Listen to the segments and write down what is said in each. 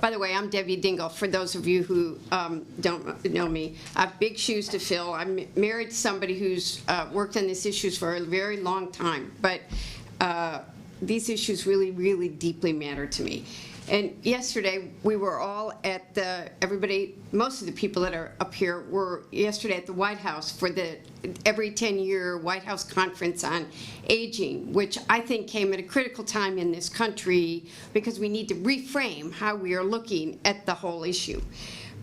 By the way, I'm Debbie Dingle, for those of you who don't know me. I have big shoes to fill. I'm married to somebody who's worked on these issues for a very long time, but these issues really, really deeply matter to me. And yesterday, we were all at most of the people that are up here were yesterday at the White House for the every 10-year White House conference on aging, which I think came at a critical time in this country because we need to reframe how we are looking at the whole issue.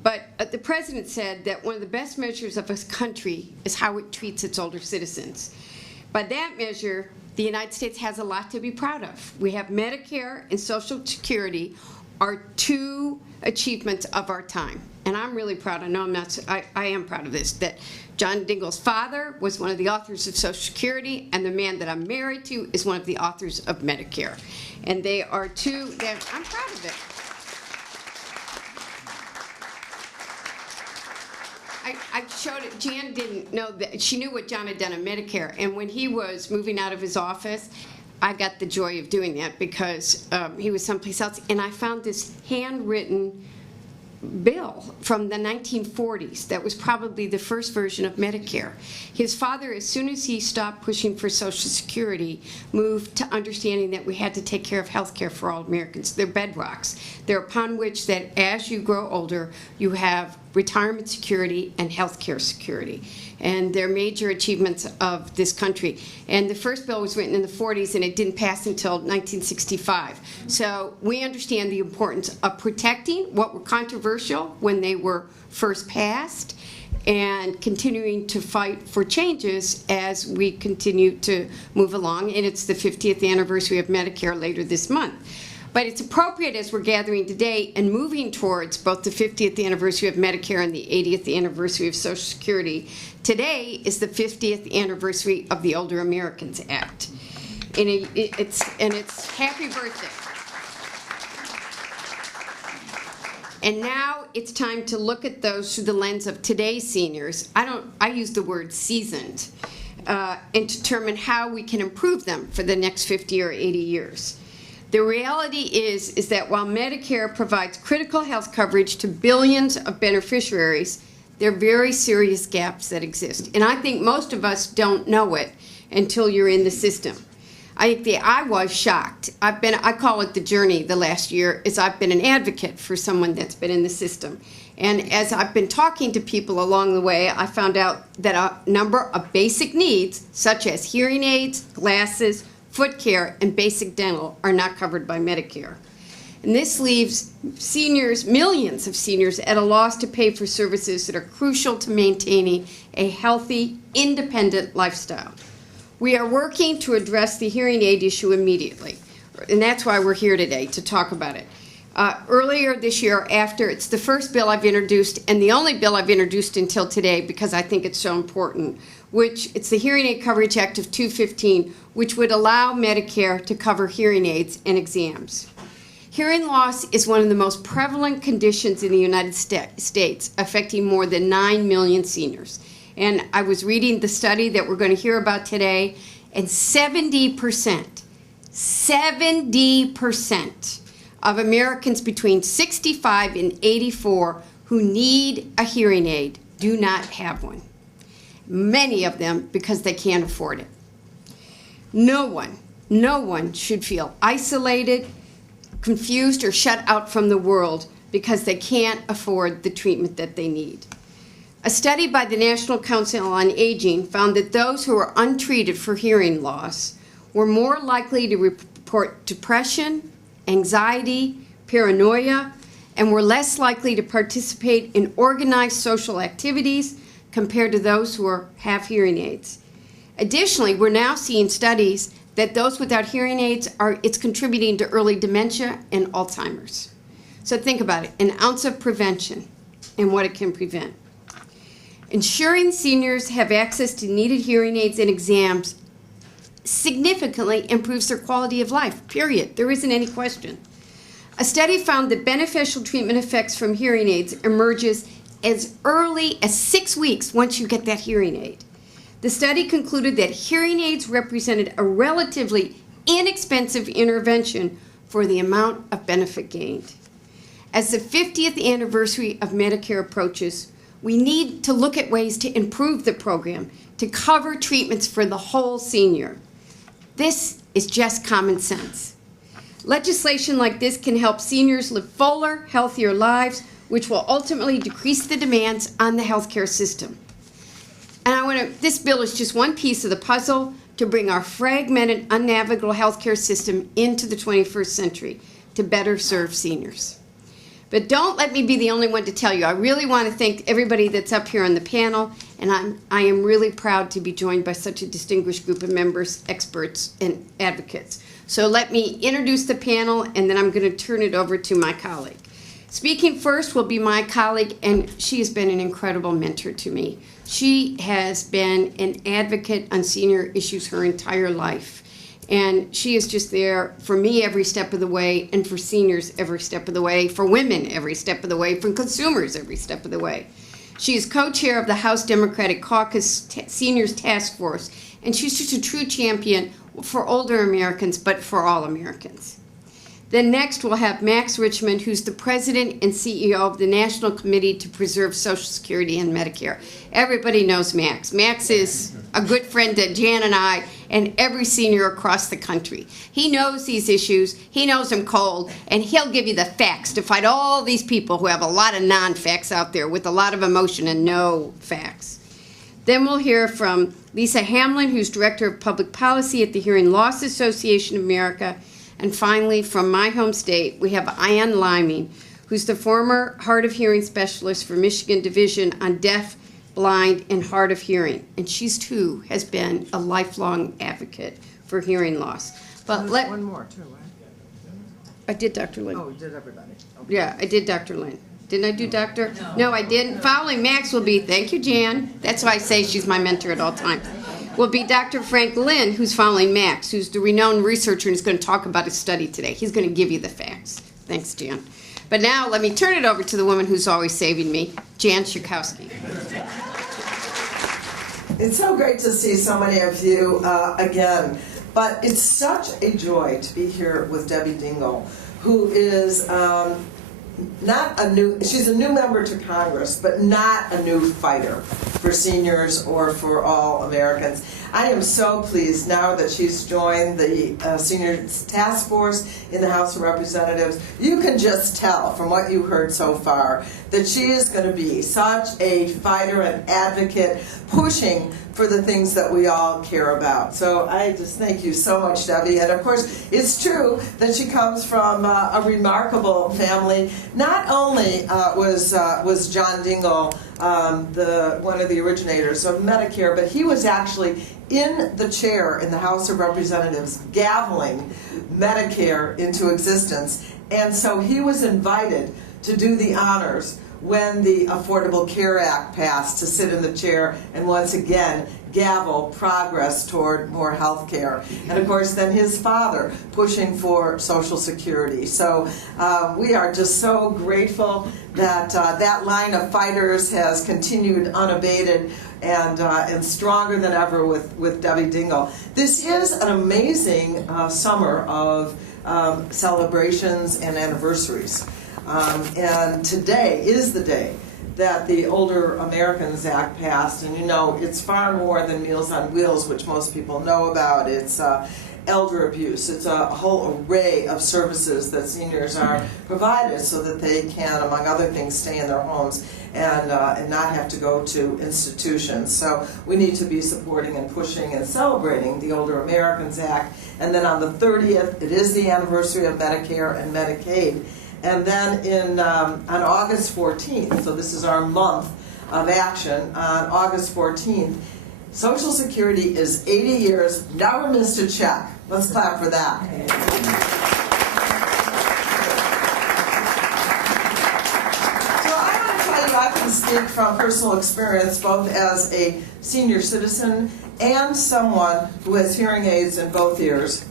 But the president said that one of the best measures of a country is how it treats its older citizens. By that measure, the United States has a lot to be proud of. We have Medicare and Social Security are two achievements of our time. And I'm really proud. I know I'm not, I am proud of this, that John Dingle's father was one of the authors of Social Security, and the man that I'm married to is one of the authors of Medicare. And they are two, I'm proud of it. I showed it. Jan didn't know that. She knew what John had done on Medicare. And when he was moving out of his office, I got the joy of doing that because he was someplace else. And I found this handwritten bill from the 1940s that was probably the first version of Medicare. His father, as soon as he stopped pushing for Social Security, moved to understanding that we had to take care of health care for all Americans. They're bedrocks. They're upon which that as you grow older, you have retirement security and health care security. And they're major achievements of this country. And the first bill was written in the 40s, and it didn't pass until 1965. So we understand the importance of protecting what were controversial when they were first passed and continuing to fight for changes as we continue to move along. And it's the 50th anniversary of Medicare later this month. But it's appropriate as we're gathering today and moving towards both the 50th anniversary of Medicare and the 80th anniversary of Social Security. Today is the 50th anniversary of the Older Americans Act. And it's happy birthday. And now it's time to look at those through the lens of today's seniors. I use the word seasoned, and determine how we can improve them for the next 50 or 80 years. The reality is that while Medicare provides critical health coverage to billions of beneficiaries, there are very serious gaps that exist. And I think most of us don't know it until you're in the system. I was shocked. I call it the journey the last year, is I've been an advocate for someone that's been in the system. And as I've been talking to people along the way, I found out that a number of basic needs, such as hearing aids, glasses, foot care, and basic dental, are not covered by Medicare. And this leaves seniors, millions of seniors, at a loss to pay for services that are crucial to maintaining a healthy, independent lifestyle. We are working to address the hearing aid issue immediately, and that's why we're here today, to talk about it. Earlier this year, it's the first bill I've introduced, and the only bill I've introduced until today because I think it's so important, it's the Hearing Aid Coverage Act of 2015, which would allow Medicare to cover hearing aids and exams. Hearing loss is one of the most prevalent conditions in the United States, affecting more than 9 million seniors. And I was reading the study that we're going to hear about today, and 70% of Americans between 65 and 84 who need a hearing aid do not have one. Many of them because they can't afford it. No one should feel isolated, confused, or shut out from the world because they can't afford the treatment that they need. A study by the National Council on Aging found that those who are untreated for hearing loss were more likely to report depression, anxiety, paranoia, and were less likely to participate in organized social activities compared to those who have hearing aids. Additionally, we're now seeing studies that those without hearing aids it's contributing to early dementia and Alzheimer's. So think about it, an ounce of prevention and what it can prevent. Ensuring seniors have access to needed hearing aids and exams significantly improves their quality of life, period. There isn't any question. A study found that beneficial treatment effects from hearing aids emerges as early as 6 weeks once you get that hearing aid. The study concluded that hearing aids represented a relatively inexpensive intervention for the amount of benefit gained. As the 50th anniversary of Medicare approaches, we need to look at ways to improve the program to cover treatments for the whole senior. This is just common sense. Legislation like this can help seniors live fuller, healthier lives, which will ultimately decrease the demands on the healthcare system. And this bill is just one piece of the puzzle to bring our fragmented, unnavigable healthcare system into the 21st century to better serve seniors. But don't let me be the only one to tell you. I really want to thank everybody that's up here on the panel, and I am really proud to be joined by such a distinguished group of members, experts, and advocates. So let me introduce the panel, and then I'm going to turn it over to my colleague. Speaking first will be my colleague, and she has been an incredible mentor to me. She has been an advocate on senior issues her entire life. And she is just there for me every step of the way, and for seniors every step of the way, for women every step of the way, for consumers every step of the way. She is co-chair of the House Democratic Caucus Seniors Task Force, and she's just a true champion for older Americans, but for all Americans. Then next we'll have Max Richmond, who's the president and CEO of the National Committee to Preserve Social Security and Medicare. Everybody knows Max. Max is a good friend to Jan and I and every senior across the country. He knows these issues, he knows them cold, and he'll give you the facts to fight all these people who have a lot of non-facts out there with a lot of emotion and no facts. Then we'll hear from Lisa Hamlin, who's Director of Public Policy at the Hearing Loss Association of America. And finally, from my home state, we have Ian Liming, who's the former hard of hearing specialist for Michigan Division on Deaf, Blind, and Hard of Hearing. And she's, too, has been a lifelong advocate for hearing loss. But one more, too, right? I did Dr. Lynn. Oh, you did everybody. Okay. Yeah, I did Dr. Lynn. Didn't I do Dr.? No, I didn't. Following Max will be, thank you, Jan. That's why I say she's my mentor at all times. Will be Dr. Frank Lynn, who's following Max, who's the renowned researcher and is going to talk about his study today. He's going to give you the facts. Thanks, Jan. But now let me turn it over to the woman who's always saving me, Jan Schakowsky. It's so great to see so many of you again. But it's such a joy to be here with Debbie Dingell, who is she's a new member to Congress, but not a new fighter for seniors or for all Americans. I am so pleased now that she's joined the Seniors Task Force in the House of Representatives. You can just tell from what you heard so far that she is going to be such a fighter and advocate pushing for the things that we all care about. So I just thank you so much, Debbie. And of course, it's true that she comes from a remarkable family. Not only was John Dingell one of the originators of Medicare, but he was actually in the chair in the House of Representatives gaveling Medicare into existence. And so he was invited to do the honors when the Affordable Care Act passed, to sit in the chair and once again gavel progress toward more health care. And of course then his father pushing for Social Security. So we are just so grateful that that line of fighters has continued unabated and stronger than ever with Debbie Dingell. This is an amazing summer of celebrations and anniversaries. And today is the day that the Older Americans Act passed, and you know it's far more than Meals on Wheels, which most people know about. It's elder abuse. It's a whole array of services that seniors are provided so that they can, among other things, stay in their homes and not have to go to institutions. So we need to be supporting and pushing and celebrating the Older Americans Act. And then on the 30th, it is the anniversary of Medicare and Medicaid. And then on August 14th, so this is our month of action, on August 14th, Social Security is 80 years, never missed a check. Let's clap for that. So I want to tell you, I can speak from personal experience, both as a senior citizen and someone who has hearing aids in both ears,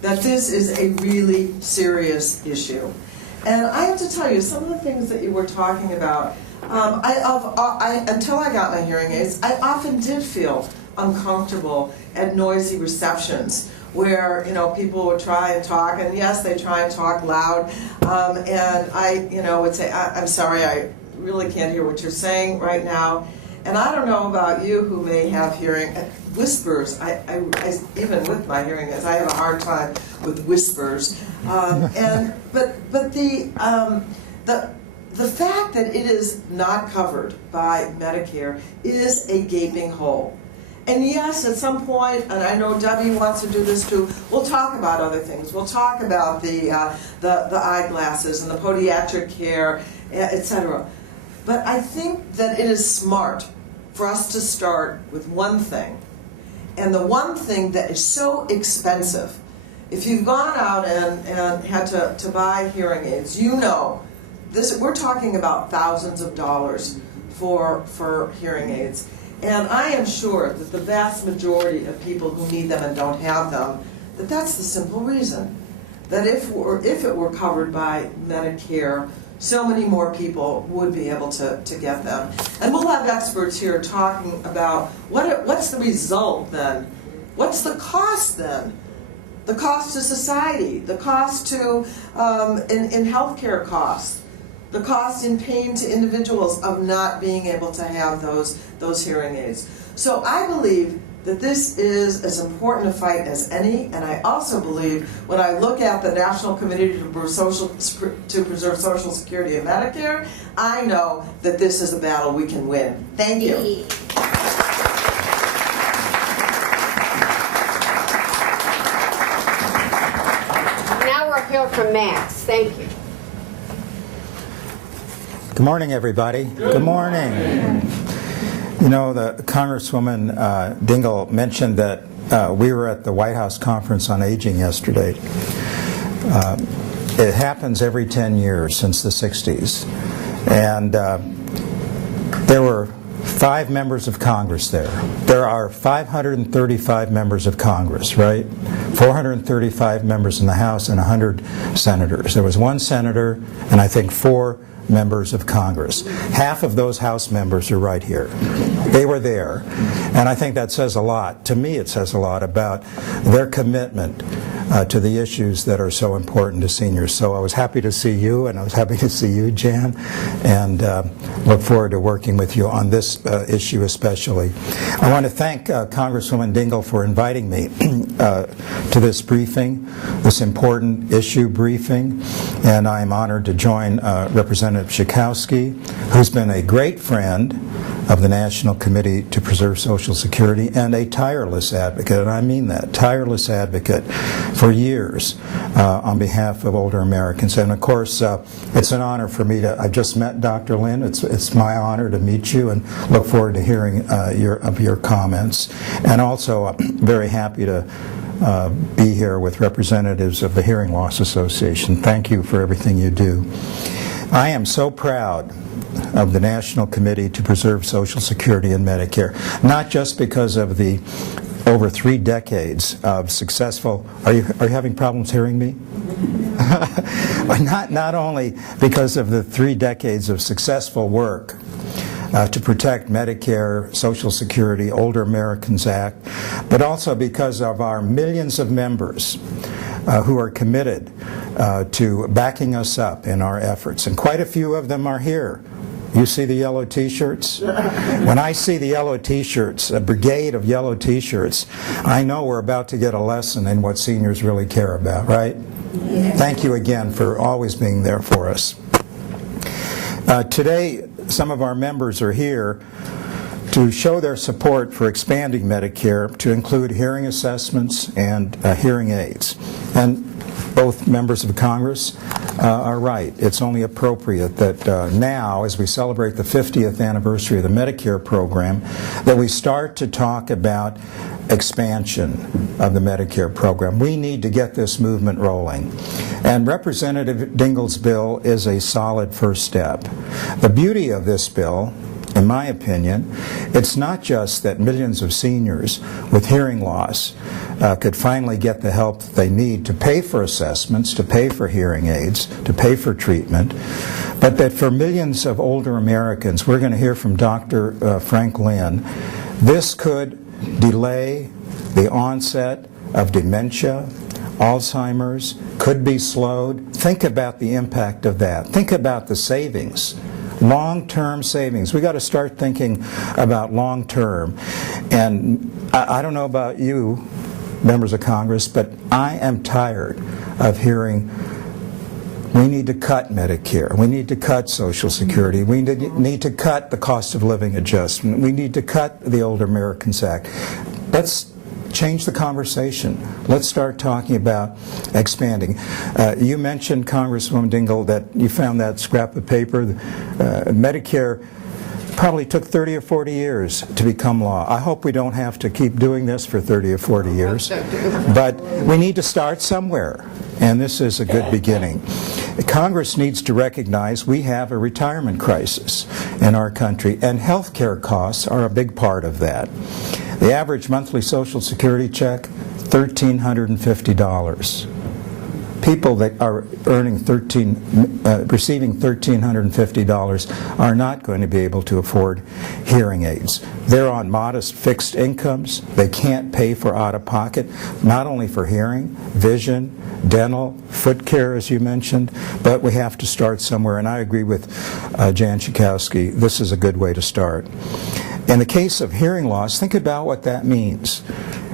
that this is a really serious issue. And I have to tell you, some of the things that you were talking about, until I got my hearing aids, I often did feel uncomfortable at noisy receptions where, people would try and talk, and yes, they try and talk loud, and I, would say, I'm sorry, I really can't hear what you're saying right now. And I don't know about you who may have hearing whispers. I even with my hearing aids, I have a hard time with whispers. But the fact that it is not covered by Medicare is a gaping hole. And yes, at some point, and I know Debbie wants to do this too, we'll talk about other things. We'll talk about the eyeglasses and the podiatric care, etc. But I think that it is smart for us to start with one thing. And the one thing that is so expensive, if you've gone out and had to buy hearing aids, we're talking about thousands of dollars for hearing aids. And I am sure that the vast majority of people who need them and don't have them, that's the simple reason. That if it were covered by Medicare, so many more people would be able to get them. And we'll have experts here talking about what's the result then? What's the cost then? The cost to society, the cost to in healthcare costs, the cost in pain to individuals of not being able to have those hearing aids. So I believe that this is as important a fight as any, and I also believe when I look at the National Committee to Preserve Social Security and Medicare, I know that this is a battle we can win. Thank you. Now we'll hear from Max. Thank you. Good morning, everybody. Good morning. The Congresswoman Dingell mentioned that we were at the White House Conference on Aging yesterday. It happens every 10 years since the 60s. And there were 5 members of Congress there. There are 535 members of Congress, right? 435 members in the House and 100 senators. There was 1 senator and I think 4 members of Congress. Half of those House members are right here. They were there. And I think that says a lot. To me, it says a lot about their commitment to the issues that are so important to seniors. So I was happy to see you, and I was happy to see you, Jan, and look forward to working with you on this issue especially. I want to thank Congresswoman Dingell for inviting me to this briefing, this important issue briefing, and I'm honored to join Representative Schakowsky, who's been a great friend of the National Committee to Preserve Social Security and a tireless advocate, and I mean that, tireless advocate for years on behalf of older Americans. And of course, it's an honor for me to, I've just met Dr. Lynn. It's my honor to meet you and look forward to hearing your comments. And also, I'm very happy to be here with representatives of the Hearing Loss Association. Thank you for everything you do. I am so proud of the National Committee to Preserve Social Security and Medicare, not just because of the over 3 decades of successful, are you having problems hearing me? Not only because of the 3 decades of successful work to protect Medicare, Social Security, Older Americans Act, but also because of our millions of members who are committed to backing us up in our efforts. And quite a few of them are here. You see the yellow T-shirts? When I see the yellow T-shirts, a brigade of yellow T-shirts, I know we're about to get a lesson in what seniors really care about, right? Yeah. Thank you again for always being there for us. Today, some of our members are here to show their support for expanding Medicare to include hearing assessments and hearing aids. And both members of Congress are right. It's only appropriate that now, as we celebrate the 50th anniversary of the Medicare program, that we start to talk about expansion of the Medicare program. We need to get this movement rolling. And Representative Dingell's bill is a solid first step. The beauty of this bill, in my opinion, it's not just that millions of seniors with hearing loss could finally get the help that they need to pay for assessments, to pay for hearing aids, to pay for treatment, but that for millions of older Americans, we're going to hear from Dr. Frank Lynn, this could delay the onset of dementia, Alzheimer's, could be slowed. Think about the impact of that. Think about the savings. Long-term savings. We got to start thinking about long-term. And I don't know about you, members of Congress, but I am tired of hearing we need to cut Medicare, we need to cut Social Security, we need to cut the cost of living adjustment, we need to cut the Older Americans Act. Let's change the conversation. Let's start talking about expanding. You mentioned, Congresswoman Dingell, that you found that scrap of paper. Medicare probably took 30 or 40 years to become law. I hope we don't have to keep doing this for 30 or 40 years. But we need to start somewhere, and this is a good beginning. Congress needs to recognize we have a retirement crisis in our country, and health care costs are a big part of that. The average monthly Social Security check, $1,350. People that are earning receiving $1,350 are not going to be able to afford hearing aids. They're on modest fixed incomes. They can't pay for out-of-pocket, not only for hearing, vision, dental, foot care, as you mentioned, but we have to start somewhere, and I agree with Jan Schakowsky. This is a good way to start. In the case of hearing loss, think about what that means.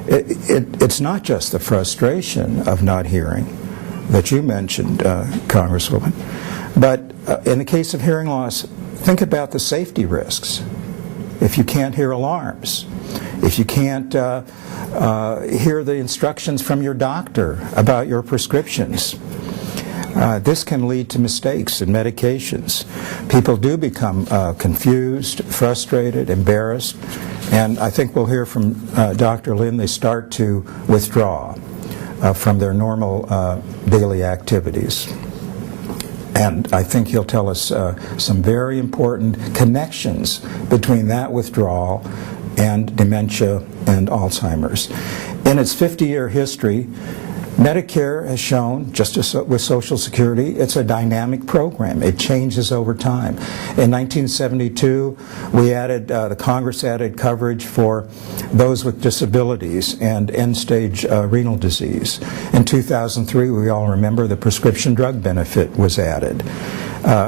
It's not just the frustration of not hearing that you mentioned, Congresswoman, but in the case of hearing loss, think about the safety risks. If you can't hear alarms, if you can't hear the instructions from your doctor about your prescriptions, this can lead to mistakes in medications. People do become confused, frustrated, embarrassed, and I think we'll hear from Dr. Lin. They start to withdraw from their normal daily activities. And I think he'll tell us some very important connections between that withdrawal and dementia and Alzheimer's. In its 50-year history, Medicare has shown, just as with Social Security, it's a dynamic program. It changes over time. In 1972, the Congress added coverage for those with disabilities and end-stage renal disease. In 2003, we all remember the prescription drug benefit was added.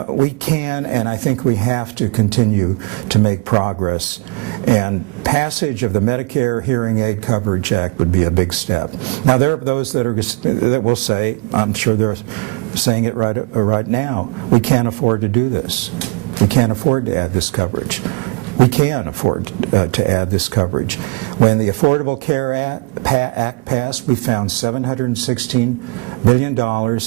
We can, and I think we have to continue to make progress, and passage of the Medicare Hearing Aid Coverage Act would be a big step. Now, there are those that will say, I'm sure they're saying it right now, we can't afford to do this. We can't afford to add this coverage. We can afford to add this coverage. When the Affordable Care Act passed, we found $716 billion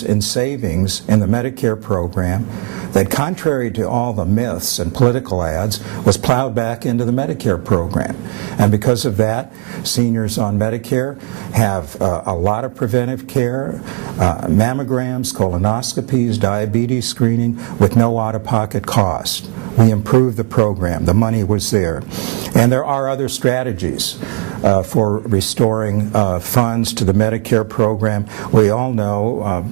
in savings in the Medicare program that, contrary to all the myths and political ads, was plowed back into the Medicare program. And because of that, seniors on Medicare have a lot of preventive care, mammograms, colonoscopies, diabetes screening with no out-of-pocket cost. We improved the program. The money was there. And there are other strategies for restoring funds to the Medicare program. We all know,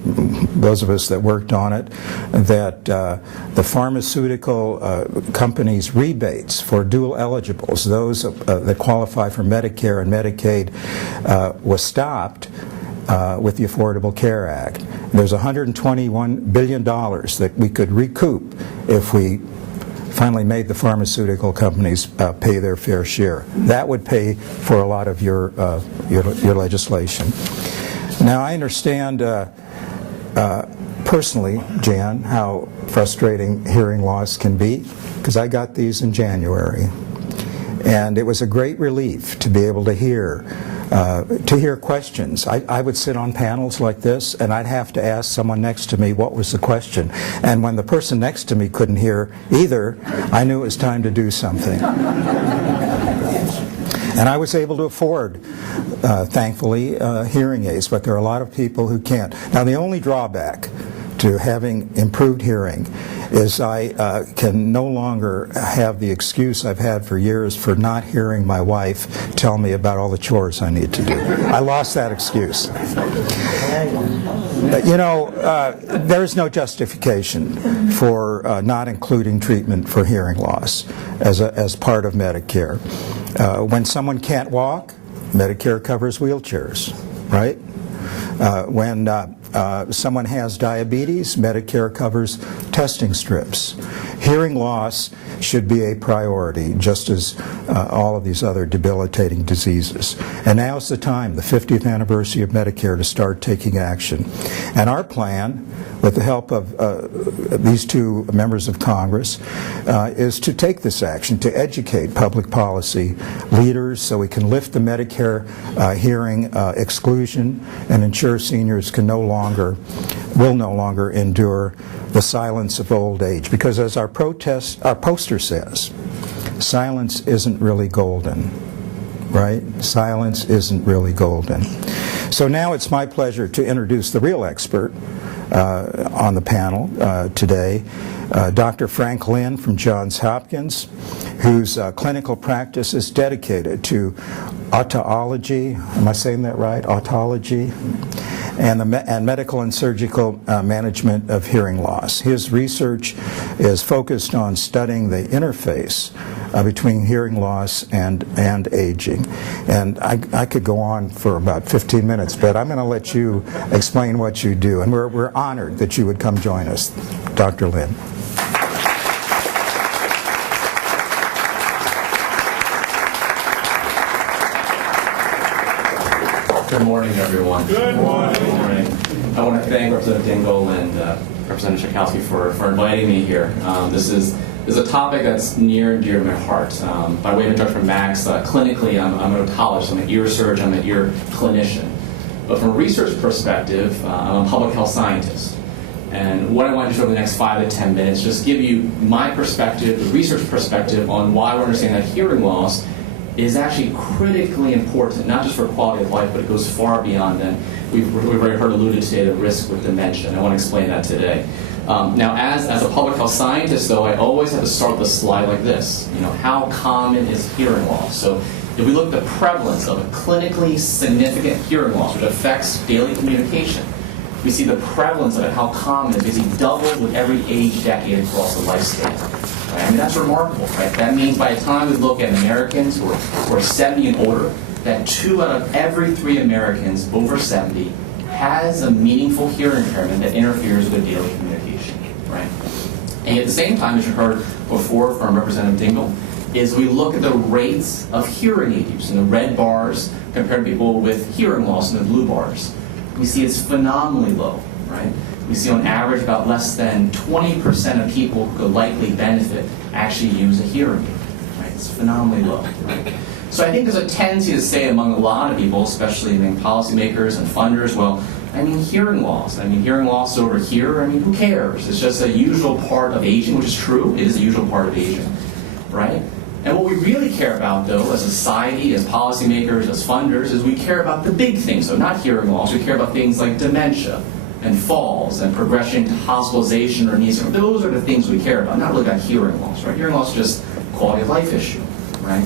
those of us that worked on it, that the pharmaceutical companies' rebates for dual eligibles, those that qualify for Medicare and Medicaid, was stopped with the Affordable Care Act. There's $121 billion that we could recoup if we finally made the pharmaceutical companies pay their fair share. That would pay for a lot of your legislation. Now, I understand personally, Jan, how frustrating hearing loss can be, because I got these in January. And it was a great relief to be able to hear questions. I would sit on panels like this, and I'd have to ask someone next to me what was the question. And when the person next to me couldn't hear either, I knew it was time to do something. And I was able to afford, thankfully, hearing aids, but there are a lot of people who can't. Now, the only drawback to having improved hearing is I can no longer have the excuse I've had for years for not hearing my wife tell me about all the chores I need to do. I lost that excuse. You know, there's no justification for not including treatment for hearing loss as part of Medicare. When someone can't walk, Medicare covers wheelchairs. right? When someone has diabetes, Medicare covers testing strips. Hearing loss should be a priority, just as all of these other debilitating diseases. And now's the time, the 50th anniversary of Medicare, to start taking action. And our plan, with the help of these two members of Congress, is to take this action, to educate public policy leaders so we can lift the Medicare hearing exclusion and ensure seniors will no longer endure the silence of old age. Because as our poster says, silence isn't really golden, right? Silence isn't really golden. So now it's my pleasure to introduce the real expert on the panel today, Dr. Frank Lin from Johns Hopkins, whose clinical practice is dedicated to otology, am I saying that right? Otology, and medical and surgical management of hearing loss. His research is focused on studying the interface between hearing loss and aging. And I could go on for about 15 minutes, but I'm going to let you explain what you do. And we're honored that you would come join us, Dr. Lin. Good morning, everyone. Good morning. Good morning. I want to thank Representative Dingell and Representative Schakowsky for inviting me here. This is a topic that's near and dear to my heart. By way of introduction from Max, clinically, I'm an otologist. I'm an ear surgeon. I'm an ear clinician. But from a research perspective, I'm a public health scientist. And what I want to do over the next 5 to 10 minutes, just give you my perspective, the research perspective on why we're understanding that hearing loss is actually critically important, not just for quality of life, but it goes far beyond that. We've already heard alluded today the risk with dementia, and I want to explain that today. Now, as a public health scientist, though, I always have to start with a slide like this. You know, how common is hearing loss? So if we look at the prevalence of a clinically significant hearing loss, which affects daily communication, we see the prevalence of it, how common it is, basically doubles with every age decade across the lifespan. Right? I mean, that's remarkable, right? That means by the time we look at Americans who are 70 and older, that 2 out of every 3 Americans over 70 has a meaningful hearing impairment that interferes with daily communication, right? And at the same time, as you heard before from Representative Dingell, is we look at the rates of hearing aid use in the red bars compared to people with hearing loss in the blue bars. We see it's phenomenally low, right? We see on average about less than 20% of people who could likely benefit actually use a hearing aid, right? It's phenomenally low, right? So I think there's a tendency to say among a lot of people, especially among policymakers and funders, well, I mean, hearing loss is over here, I mean, who cares? It's just a usual part of aging, which is true, it is a usual part of aging, right? And what we really care about, though, as a society, as policymakers, as funders, is we care about the big things. So not hearing loss, we care about things like dementia and falls and progression to hospitalization or needs. Those are the things we care about, not really about hearing loss, right? Hearing loss is just a quality of life issue, right?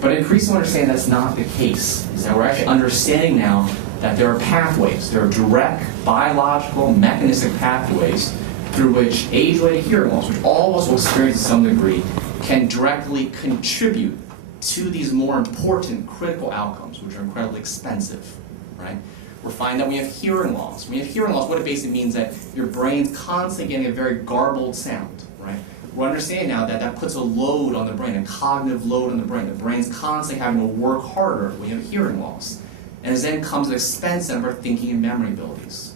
But increasingly understand that's not the case. Is that we're actually understanding now that there are pathways, there are direct, biological, mechanistic pathways through which age-related hearing loss, which all of us will experience to some degree, can directly contribute to these more important critical outcomes, which are incredibly expensive, right? We're finding that when you have hearing loss, what it basically means that your brain's constantly getting a very garbled sound, right? We're understanding now that that puts a load on the brain, a cognitive load on the brain. The brain's constantly having to work harder when you have hearing loss. And it then comes at expense of our thinking and memory abilities.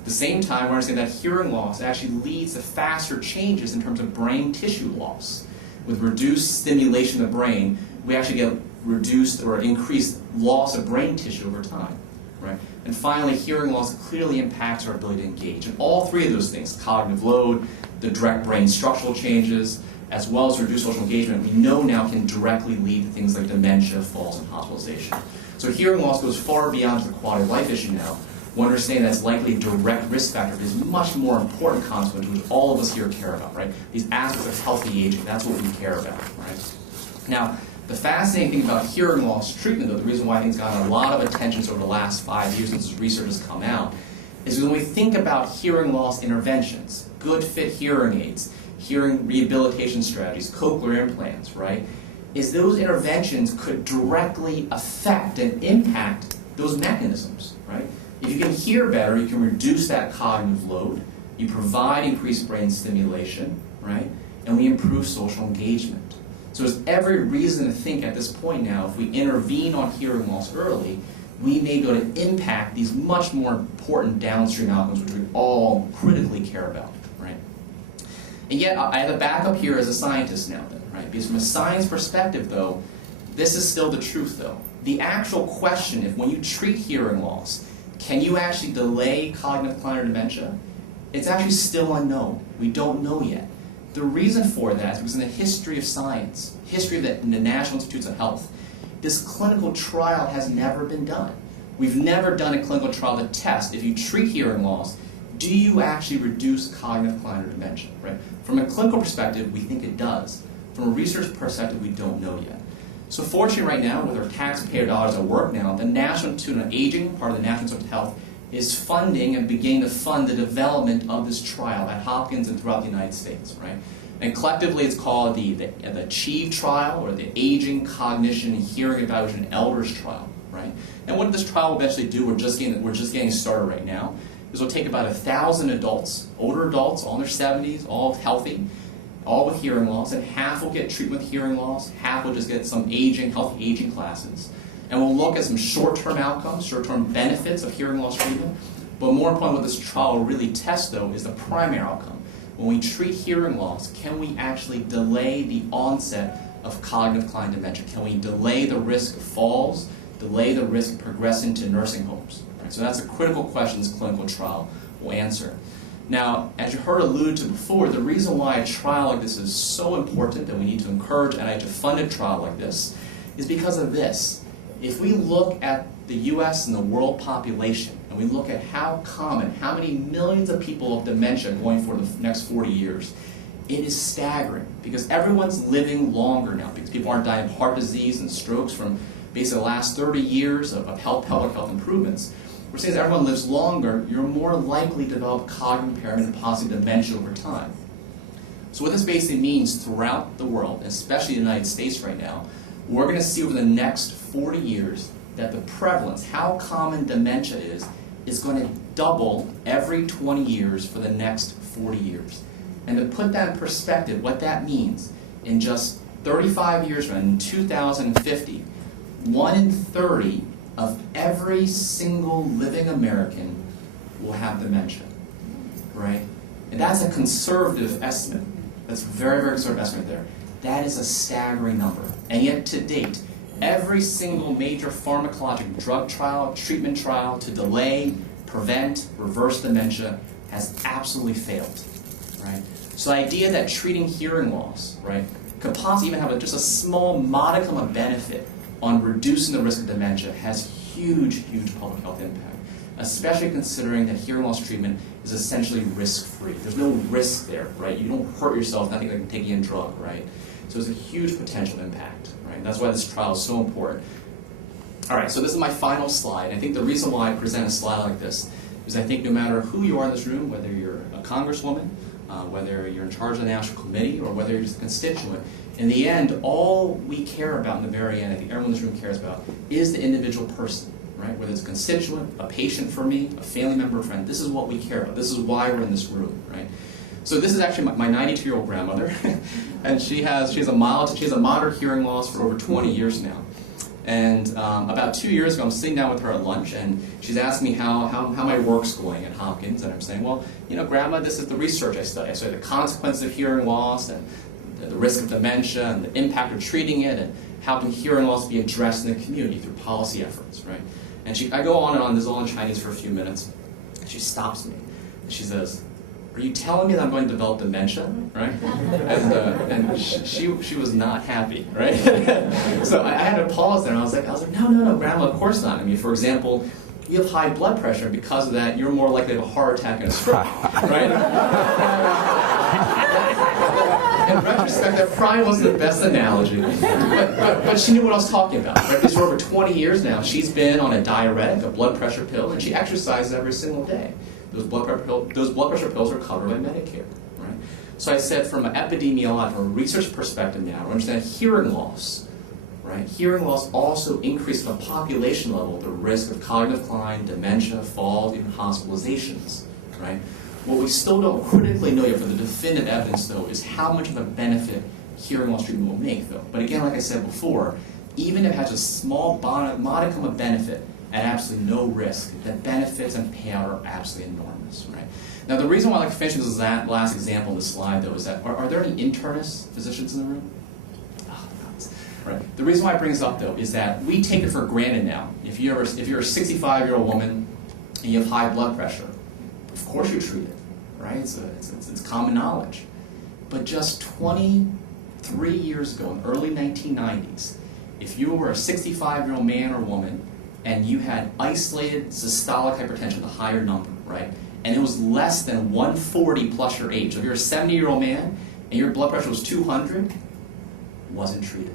At the same time, we're understanding that hearing loss actually leads to faster changes in terms of brain tissue loss. With reduced stimulation of the brain, we actually get reduced or increased loss of brain tissue over time, right? And finally, hearing loss clearly impacts our ability to engage. And all 3 of those things, cognitive load, the direct brain structural changes, as well as reduced social engagement, we know now can directly lead to things like dementia, falls, and hospitalization. So hearing loss goes far beyond the quality of life issue now. We understand that's likely a direct risk factor, but is much more important consequence, which all of us here care about, right? These aspects of healthy aging, that's what we care about, right? Now, the fascinating thing about hearing loss treatment, though, the reason why I think it's gotten a lot of attention over the last 5 years since this research has come out, is when we think about hearing loss interventions, good fit hearing aids, hearing rehabilitation strategies, cochlear implants, right? Is those interventions could directly affect and impact those mechanisms, right? If you can hear better, you can reduce that cognitive load, you provide increased brain stimulation, right? And we improve social engagement. So there's every reason to think at this point now, if we intervene on hearing loss early, we may be able to impact these much more important downstream outcomes, which we all critically care about, right? And yet, I have a backup here as a scientist now, then, right? Because from a science perspective, though, this is still the truth, though. The actual question, if when you treat hearing loss, can you actually delay cognitive decline or dementia? It's actually still unknown. We don't know yet. The reason for that is because in the history of science, history of the National Institutes of Health, this clinical trial has never been done. We've never done a clinical trial to test if you treat hearing loss, do you actually reduce cognitive decline or dementia, right? From a clinical perspective, we think it does. From a research perspective, we don't know yet. So fortunately right now, with our taxpayer dollars at work now, the National Institute on Aging, part of the National Institute of Health, is funding and beginning to fund the development of this trial at Hopkins and throughout the United States, right? And collectively it's called the ACHIEVE trial, or the Aging, Cognition, and Hearing Evaluation Elders trial, right? And what this trial will eventually do, we're just getting started right now, is we'll take about 1,000 adults, older adults, all in their 70s, all healthy, all with hearing loss, and half will get treatment with hearing loss, half will just get some healthy aging classes. And we'll look at some short-term outcomes, short-term benefits of hearing loss treatment. But more importantly, what this trial will really test, though, is the primary outcome. When we treat hearing loss, can we actually delay the onset of cognitive decline and dementia? Can we delay the risk of falls, delay the risk of progressing to nursing homes? Right? So that's a critical question this clinical trial will answer. Now, as you heard alluded to before, the reason why a trial like this is so important that we need to encourage NIH to fund a trial like this is because of this. If we look at the US and the world population, and we look at how common, how many millions of people have dementia going for the next 40 years, it is staggering because everyone's living longer now because people aren't dying of heart disease and strokes from basically the last 30 years of public health improvements. We're saying as everyone lives longer, you're more likely to develop cognitive impairment and possibly dementia over time. So what this basically means throughout the world, especially the United States right now, we're going to see over the next 40 years that the prevalence, how common dementia is going to double every 20 years for the next 40 years. And to put that in perspective, what that means, in just 35 years from now, in 2050, 1 in 30 of every single living American will have dementia, right? And that's a conservative estimate. That's a very, very conservative estimate there. That is a staggering number. And yet, to date, every single major pharmacologic drug trial, treatment trial to delay, prevent, reverse dementia has absolutely failed, right? So the idea that treating hearing loss, right, could possibly even have just a small modicum of benefit on reducing the risk of dementia has huge, huge public health impact, especially considering that hearing loss treatment is essentially risk-free. There's no risk there, right? You don't hurt yourself, nothing like taking a drug, right? So there's a huge potential impact, right? And that's why this trial is so important. All right, so this is my final slide. I think the reason why I present a slide like this is I think no matter who you are in this room, whether you're a congresswoman, whether you're in charge of the national committee, or whether you're just a constituent, in the end, all we care about in the very end, I think everyone in this room cares about, is the individual person, right? Whether it's a constituent, a patient for me, a family member, a friend, this is what we care about. This is why we're in this room, right? So this is actually my 92-year-old grandmother, and she has a moderate hearing loss for over 20 years now. And about 2 years ago, I'm sitting down with her at lunch, and she's asking me how my work's going at Hopkins, and I'm saying, well, you know, Grandma, this is the research I study. I study the consequences of hearing loss, and the risk of dementia, and the impact of treating it, and how can hearing loss be addressed in the community through policy efforts, right? And I go on and on, this is all in Chinese for a few minutes, and she stops me, and she says, are you telling me that I'm going to develop dementia, right? And she was not happy, right? So I had to pause there, and I was like, no, Grandma, of course not. I mean, for example, you have high blood pressure, and because of that, you're more likely to have a heart attack and a stroke, right? In retrospect, that probably wasn't the best analogy, but she knew what I was talking about, right? Because for over 20 years now, she's been on a diuretic, a blood pressure pill, and she exercises every single day. Those blood pressure pills are covered by Medicare, right? So I said, from an epidemiological, from a research perspective now, we understand hearing loss, right? right? Hearing loss also increases at a population level the risk of cognitive decline, dementia, falls, even hospitalizations, right? What we still don't critically know yet for the definitive evidence, though, is how much of a benefit hearing loss treatment will make, though. But again, like I said before, even if it has a small modicum of benefit at absolutely no risk, the benefits and payout are absolutely enormous, right? Now, the reason why I like to finish this last example on the slide, though, is that are there any internists, physicians in the room? Oh, nuts. Right. The reason why I bring this up, though, is that we take it for granted now. If you're a 65-year-old woman and you have high blood pressure, of course you treat it, right? It's common knowledge. But just 23 years ago, in the early 1990s, if you were a 65-year-old man or woman and you had isolated systolic hypertension, the higher number, right? And it was less than 140 plus your age. So if you're a 70-year-old man and your blood pressure was 200, wasn't treated.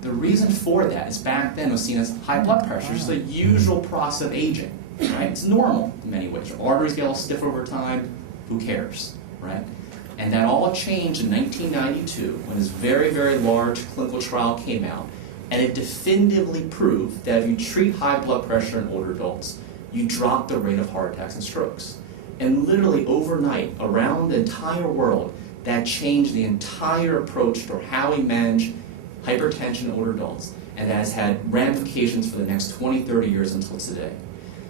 The reason for that is back then it was seen as high blood pressure. It's the usual process of aging, right? It's normal in many ways. Your arteries get all stiff over time. Who cares, right? And that all changed in 1992 when this very, very large clinical trial came out, and it definitively proved that if you treat high blood pressure in older adults, you drop the rate of heart attacks and strokes. And literally overnight, around the entire world, that changed the entire approach to how we manage hypertension in older adults, and that has had ramifications for the next 20, 30 years until today.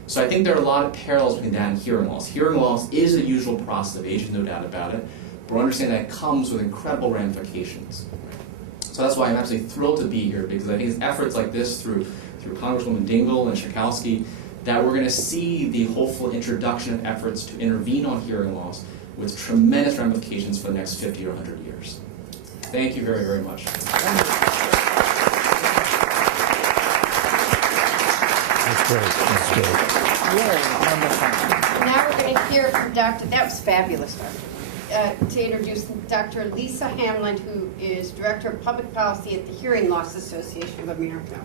So I think there are a lot of parallels between that and hearing loss. Hearing loss is a usual process of aging, no doubt about it, but we understand that it comes with incredible ramifications. So that's why I'm absolutely thrilled to be here, because I think it's efforts like this through Congresswoman Dingell and Schakowsky that we're going to see the hopeful introduction of efforts to intervene on hearing loss with tremendous ramifications for the next 50 or 100 years. Thank you very, very much. That's great. That's great. Really wonderful. Now we're going to hear from Dr. That was fabulous, Doctor. To introduce Dr. Lisa Hamlin, who is Director of Public Policy at the Hearing Loss Association of America.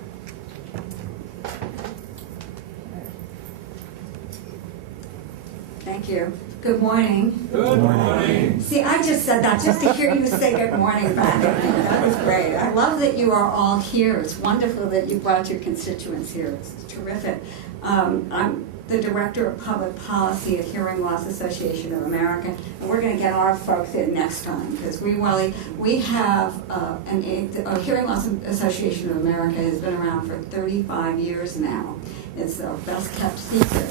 Thank you. Good morning. Good morning. See, I just said that just to hear you say good morning back. That was great. I love that you are all here. It's wonderful that you brought your constituents here. It's terrific. I'm the Director of Public Policy at Hearing Loss Association of America, and we're going to get our folks in next time, because we have a Hearing Loss Association of America has been around for 35 years now. It's our best kept secret.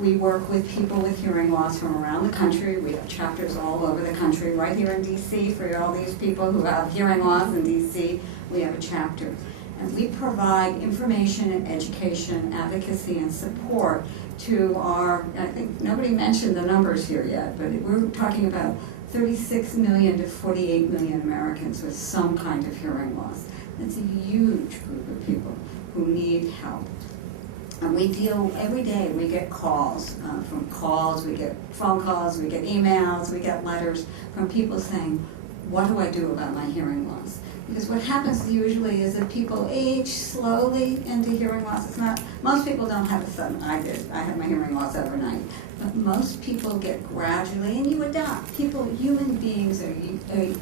We work with people with hearing loss from around the country. We have chapters all over the country. Right here in D.C., for all these people who have hearing loss in D.C., we have a chapter. And we provide information and education, advocacy, and support to our, I think nobody mentioned the numbers here yet, but we're talking about 36 million to 48 million Americans with some kind of hearing loss. That's a huge group of people who need help. And we deal every day, we get calls, we get phone calls, we get emails, we get letters from people saying, what do I do about my hearing loss? Because what happens usually is that people age slowly into hearing loss. It's not, most people don't have a sudden, I had my hearing loss overnight. But most people get gradually, and you adapt. Human beings are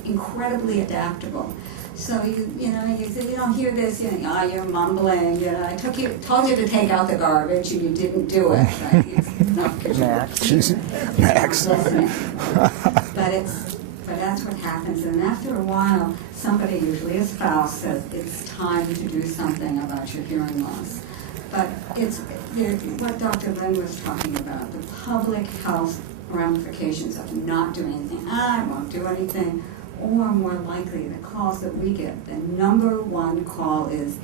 incredibly adaptable. So you don't hear this, you're mumbling, I told you to take out the garbage and you didn't do it. Right? Max. But that's what happens. And after a while, somebody, usually a spouse, says it's time to do something about your hearing loss. But it's what Dr. Lynn was talking about, the public health ramifications of not doing anything. I won't do anything. Or more likely, the calls that we get, the number one call is,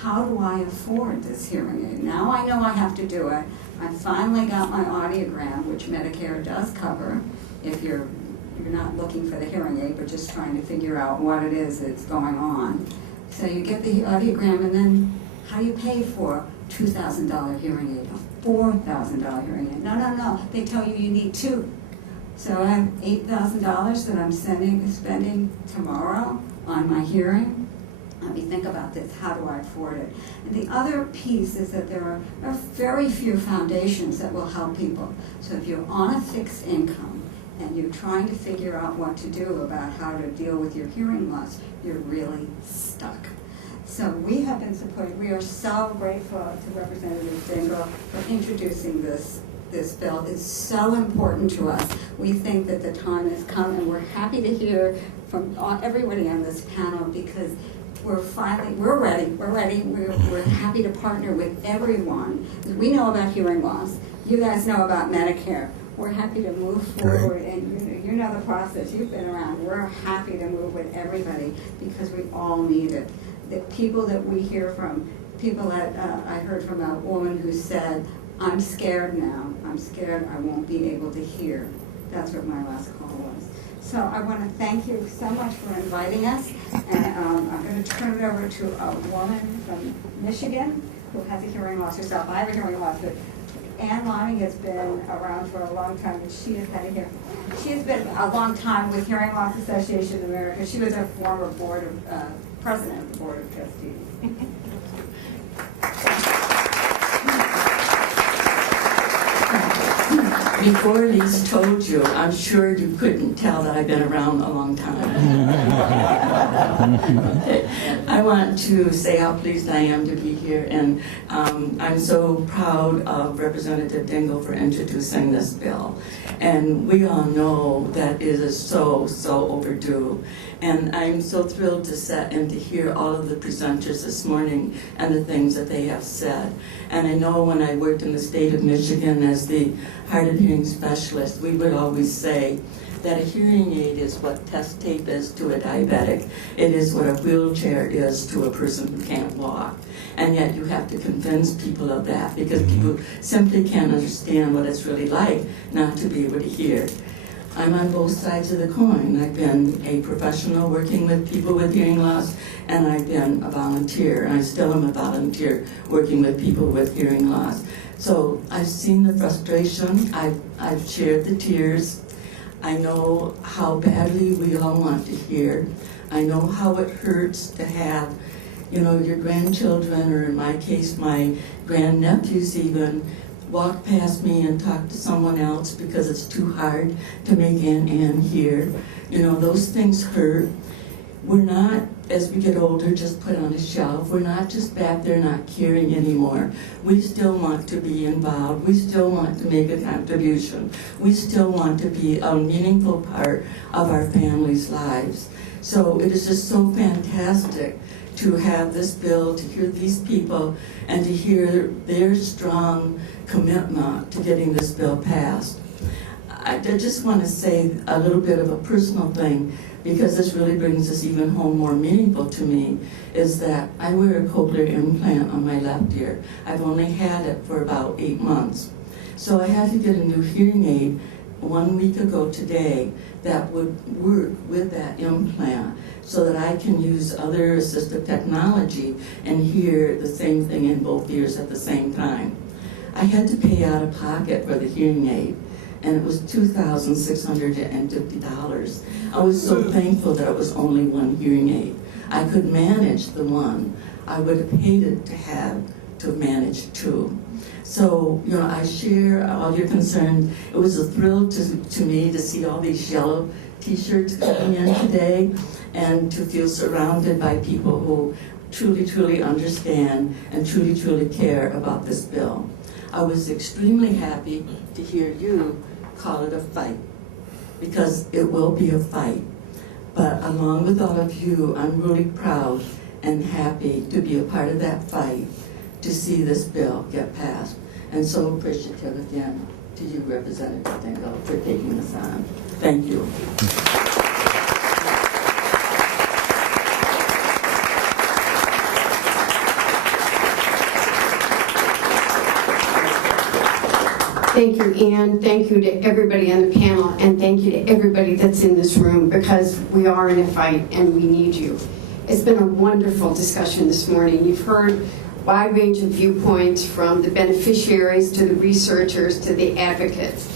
how do I afford this hearing aid? Now I know I have to do it. I finally got my audiogram, which Medicare does cover, if you're not looking for the hearing aid, but just trying to figure out what it is that's going on. So you get the audiogram, and then how do you pay for a $2,000 hearing aid, a $4,000 hearing aid? No. They tell you need two. So I have $8,000 that I'm spending tomorrow on my hearing. Let me think about this. How do I afford it? And the other piece is that there are very few foundations that will help people. So if you're on a fixed income and you're trying to figure out what to do about how to deal with your hearing loss, you're really stuck. So we have been supporting, we are so grateful to Representative Dingell for introducing this bill. It's so important to us. We think that the time has come, and we're happy to hear from everybody on this panel, because we're ready. We're happy to partner with everyone. We know about hearing loss. You guys know about Medicare. We're happy to move forward, and you know the process. You've been around. We're happy to move with everybody because we all need it. The people that we hear from, people that I heard from a woman who said, "I'm scared now. I'm scared I won't be able to hear." That's what my last call was. So I want to thank you so much for inviting us, and I'm going to turn it over to a woman from Michigan who has a hearing loss herself. I have a hearing loss, but Ann Lonnie has been around for a long time, and she has been a long time with Hearing Loss Association of America. She was a former president of the Board of Trustees. Before Lise told you, I'm sure you couldn't tell that I've been around a long time. I want to say how pleased I am to be here, and I'm so proud of Representative Dingell for introducing this bill. And we all know that it is so overdue. And I'm so thrilled to sit and to hear all of the presenters this morning and the things that they have said. And I know when I worked in the state of Michigan as the hard of hearing specialist, we would always say that a hearing aid is what test tape is to a diabetic. It is what a wheelchair is to a person who can't walk. And yet you have to convince people of that, because people simply can't understand what it's really like not to be able to hear. I'm on both sides of the coin. I've been a professional working with people with hearing loss, and I've been a volunteer, and I still am a volunteer working with people with hearing loss. So I've seen the frustration, I've shared the tears. I know how badly we all want to hear. I know how it hurts to have, your grandchildren, or in my case, my grandnephews even, walk past me and talk to someone else because it's too hard to make Aunt Ann hear. Those things hurt. We're not, as we get older, just put on a shelf. We're not just back there not caring anymore. We still want to be involved. We still want to make a contribution. We still want to be a meaningful part of our families' lives. So it is just so fantastic to have this bill, to hear these people, and to hear their strong commitment to getting this bill passed. I just want to say a little bit of a personal thing, because this really brings this even home more meaningful to me, is that I wear a cochlear implant on my left ear. I've only had it for about 8 months. So I had to get a new hearing aid 1 week ago today that would work with that implant, so that I can use other assistive technology and hear the same thing in both ears at the same time. I had to pay out of pocket for the hearing aid, and it was $2,650. I was so thankful that it was only one hearing aid. I could manage the one. I would have hated to manage two. So, I share all your concerns. It was a thrill to me to see all these yellow t-shirts coming in today, and to feel surrounded by people who truly understand and truly care about this bill. I was extremely happy to hear you call it a fight, because it will be a fight. But along with all of you, I'm really proud and happy to be a part of that fight to see this bill get passed. And so appreciative again to you, Representative Dingell, for taking this on. Thank you. Thank you, Ann. Thank you to everybody on the panel, and thank you to everybody that's in this room, because we are in a fight and we need you. It's been a wonderful discussion this morning. You've heard a wide range of viewpoints, from the beneficiaries to the researchers to the advocates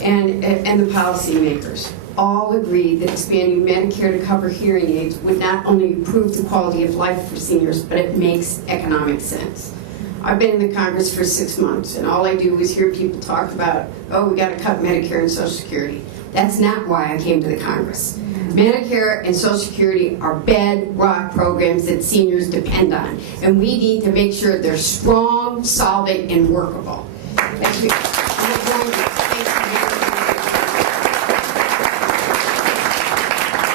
and the policymakers. All agree that expanding Medicare to cover hearing aids would not only improve the quality of life for seniors, but it makes economic sense. I've been in the Congress for 6 months, and all I do is hear people talk about, we got to cut Medicare and Social Security. That's not why I came to the Congress. Medicare and Social Security are bedrock programs that seniors depend on, and we need to make sure they're strong, solid, and workable. Thank you.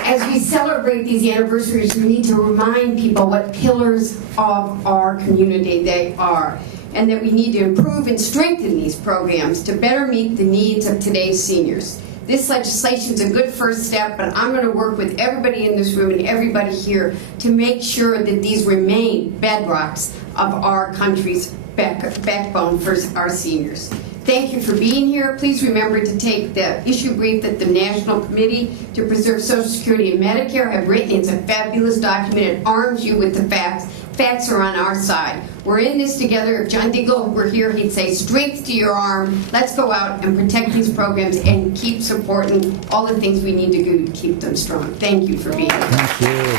As we celebrate these anniversaries, we need to remind people what pillars of our community they are, and that we need to improve and strengthen these programs to better meet the needs of today's seniors. This legislation is a good first step, but I'm going to work with everybody in this room and everybody here to make sure that these remain bedrocks of our country's backbone for our seniors. Thank you for being here. Please remember to take the issue brief that the National Committee to Preserve Social Security and Medicare have written. It's a fabulous document. It arms you with the facts. Facts are on our side. We're in this together. If John Dingell were here, he'd say, strength to your arm. Let's go out and protect these programs and keep supporting all the things we need to do to keep them strong. Thank you for being here. Thank you.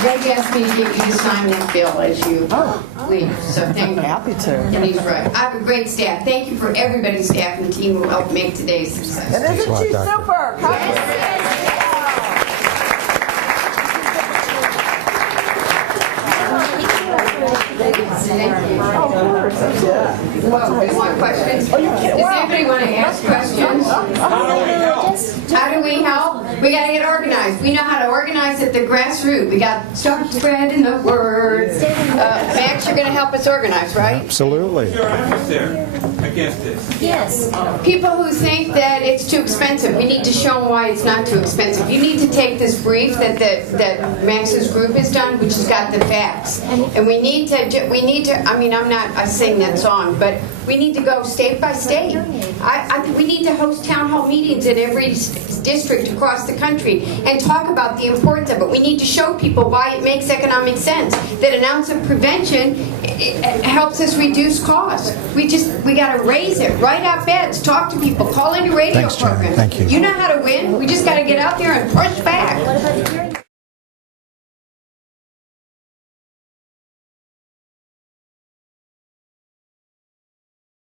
Greg asked me to get you to sign that bill as you leave, so thank you. Happy to. And he's right. I have a great staff. Thank you for everybody's staff and team who helped make today a success. And isn't she super? Thank you. Yeah. Well, you want questions? Does anybody want to ask questions? How do we help? We got to get organized. We know how to organize at the grassroots. We got start spreading the word. Max, you're going to help us organize, right? Absolutely. Your adversary against this. Yes. People who think that it's too expensive, we need to show them why it's not too expensive. You need to take this brief that Max's group has done, which has got the facts. And we need to, I mean, I sing that song, but we need to go state by state. I think we need to host town hall meetings in every district across the country and talk about the importance of it. We need to show people why it makes economic sense, that an ounce of prevention it helps us reduce costs. We got to raise it, write out beds, talk to people, call into radio Thanks, Jen. programs. Thank you. You know how to win. We just got to get out there and push back. What about the hearing